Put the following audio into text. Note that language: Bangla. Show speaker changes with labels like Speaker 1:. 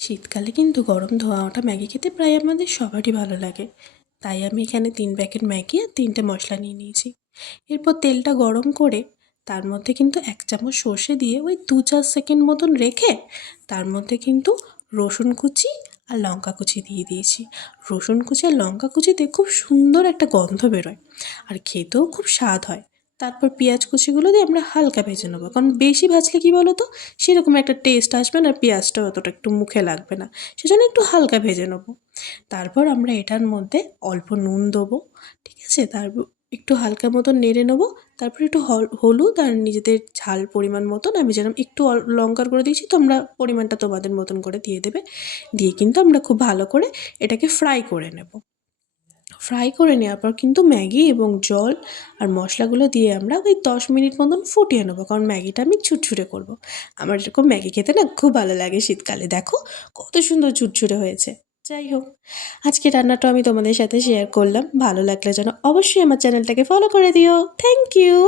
Speaker 1: শীতকালে কিন্তু গরম ধোয়া ওঠা ম্যাগি খেতে প্রায় আমাদের সবারই ভালো লাগে। তাই আমি এখানে তিন প্যাকেট ম্যাগি আর তিনটে মশলা নিয়ে নিয়েছি। এরপর তেলটা গরম করে তার মধ্যে কিন্তু এক চামচ সর্ষে দিয়ে ওই দু চার সেকেন্ড মতন রেখে তার মধ্যে কিন্তু রসুন কুচি আর লঙ্কা কুচি দিয়ে দিয়েছি। রসুন কুচি আর লঙ্কা কুচিতে খুব সুন্দর একটা গন্ধ বেরোয় আর খেতেও খুব স্বাদ হয়। তারপর পেঁয়াজ কুচিগুলো দিয়ে আমরা হালকা ভেজে নেব। কারণ বেশি ভাজলে কী বলো তো সেরকম একটা টেস্ট আসবে না পেঁয়াজটাও অতটা একটু মুখে লাগবে না। সেজন্য একটু হালকা ভেজে নেব। তারপর আমরা এটার মধ্যে অল্প নুন দেবো, ঠিক আছে? তারপর একটু হালকা মতন নেড়ে নেব। তারপর একটু হলুদ আর নিজেদের ঝাল পরিমাণ মতন, আমি যেরকম একটু লঙ্কার করে দিয়েছি তোমরা পরিমাণটা তোমাদের মতন করে দিয়ে দেবে। দিয়ে কিন্তু আমরা খুব ভালো করে এটাকে ফ্রাই করে নেব। ফ্রাই করে নেওয়ার পর কিন্তু ম্যাগি এবং জল আর মশলাগুলো দিয়ে আমরা ওই দশ মিনিট মতন ফুটিয়ে নেব। কারণ ম্যাগিটা আমি ছুটছুটে করব। আমার এরকম ম্যাগি খেতে না খুব ভালো লাগে শীতকালে। দেখো কত সুন্দর ছুটছুটে হয়েছে। যাই হোক, আজকে রান্নাটা আমি তোমাদের সাথে শেয়ার করলাম। ভালো লাগলে যেন অবশ্যই আমার চ্যানেলটাকে ফলো করে দিও। Thank you